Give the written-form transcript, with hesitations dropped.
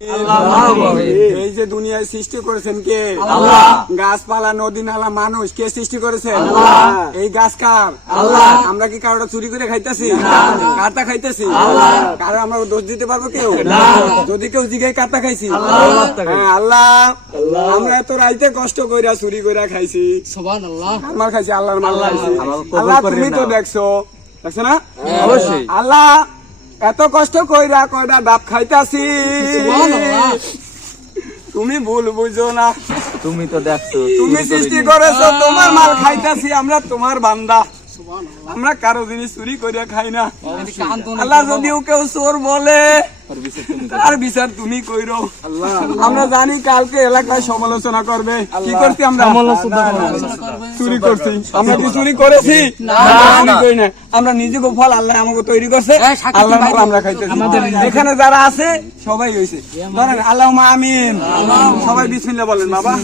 এই যে দুনিয়ায় সৃষ্টি করেছেন কে? গাছপালা, নদী নালা, মানুষ কে সৃষ্টি করেছেন? এই গাছ কার? আমরা কি কারোটা চুরি করে খাইতেছি? কারটা খাইতেছি? কারো আমরা দোষ দিতে পারবো কেউ? যদি কেউ জিগাই কারটা খাইছি? হ্যাঁ, আল্লাহ। আমরা এত রাইতে কষ্ট কইরা চুরি কইরা খাইছি, আমার খাইছি, আল্লাহর মাল খাইছি। আল্লাহ তুমি তো দেখছো না? অবশ্যই। আল্লাহ এত কষ্ট কইরা কয়টা ডাব খাইতাছি, তুমি ভুল বুঝো না। তুমি তো দেখছো, তুমি সৃষ্টি করেছো, তোমার মাল খাইতাছি, আমরা তোমার বান্দা, আমরা কারো জিনিস চুরি করিয়া খাই না। আল্লাহ যদিও কেউ চোর বলে, তার বিচার তুমি কইরো। আমরা জানি কালকে এলাকায় সমালোচনা করবে, কি করছি আমরা? চুরি করছি। আমরা কি চুরি করেছি? চুরি করি না। আমরা নিজেকে ফল আল্লাহ আমাকে তৈরি করছে, আল্লাহর ফল আমরা খাইতেছি। এখানে যারা আছে সবাই হইছে, ধরেন আল্লাহুম্মা আমিন, সবাই বিসমিল্লাহ বলেন বাবা।